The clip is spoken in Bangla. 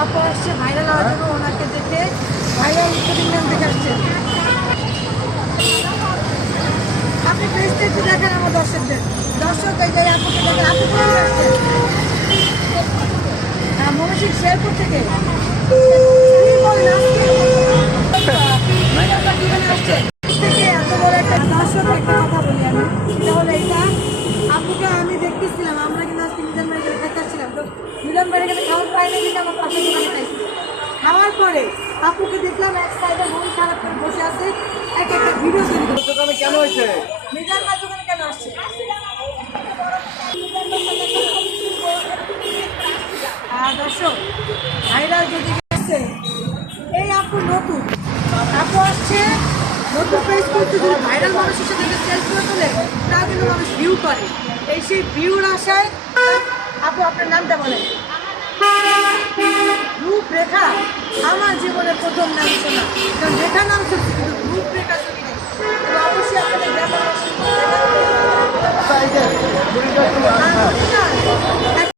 আপু আসছে ভাইরাল হওয়ার জন্য, ওনাকে দেখে ভাইরাল নাম দেখে আসছেন। আপনি পেজটা একটু দেখেন আমার দর্শকদের। দর্শক এই যে আপুকে দেখেন, আপু কোথায় আসছেন? হ্যাঁ, মনসিক শেরপুর থেকে। কি বলেন আজকে? আসছেন থেকে এত বড় একটা দর্শক, একটা কথা বলি আমি, সেটা হলো এটা। আপুকে আমি দেখতেছিলাম, আমরা কিন্তু আজকে মিজান বাড়ি গেলে খাইতেছিলাম, তো মিজান বাড়ি গেলে খাওয়ার পাই না, কিন্তু আমার পাশের দোকানে খাইছি। খাওয়ার পরে আপুকে দেখলাম এক সাইডে মন খারাপ করে বসে আছে, এক একটা ভিডিও তৈরি করছে। দোকানে কেন হয়েছে? মিজান ভাই দোকানে কেন আসছে? দর্শক ভাইরাল যদি গেছে, এই আপু নতুন, আপু আসছে নতুন পেজ করতে, যদি ভাইরাল মানুষের সাথে সেলফি তোলে তা কিন্তু মানুষ ভিউ করে। এই সেই ভিউর আশায় আপু আপনার নামটা বলেন। রূপরেখা আমার জীবনের প্রথম নাম শোনা, কারণ রেখা নাম শুনছি